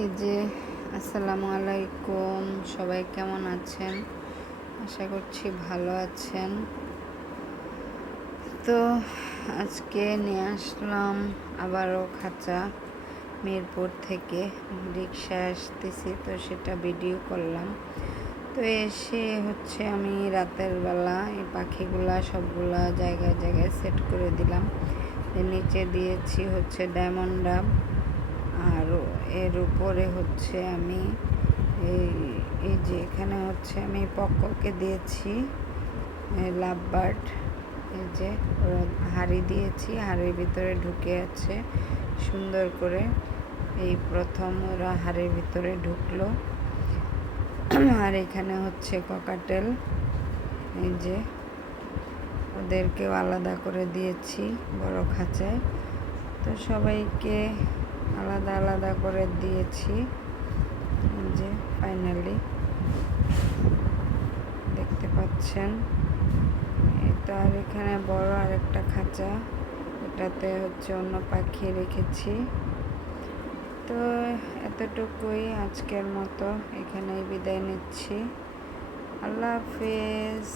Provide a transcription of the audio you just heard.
এই যে আসসালামু আলাইকুম, সবাই কেমন আছেন? আশা করছি ভালো আছেন। তো আজকে নিয়ে আসলাম আবারও খাঁচা মিরপুর থেকে। রিক্সায় আসতেছি তো সেটা ভিডিও করলাম। তো এসে আমি রাতের বেলা এই পাখিগুলা সবগুলা জায়গায় জায়গায় সেট করে দিলাম। নিচে দিয়েছি ডায়মন্ড ডাব, আর এর উপরে আমি এই এই যে এখানে আমি পক্ককে দিয়েছি লাভ বার্ড। এই যে হাড়ি দিয়েছি, হাড়ির ভিতরে ঢুকে আছে সুন্দর করে। এই প্রথম ওরা হাড়ির ভিতরে ঢুকলো। আর এখানে ককাটেল, এই যে ওদেরকেও আলাদা করে দিয়েছি বড় খাঁচায়। তো সবাইকে আলাদা আলাদা করে দিয়েছি। যে ফাইনালি দেখতে পাচ্ছেন, এটা আর এখানে বড় আরেকটা খাঁচা, এটাতে অন্য পাখি রেখেছি। তো এতটুকুই আজকের মতো, এখানেই বিদায় নিচ্ছি। আল্লাহ হাফেজ।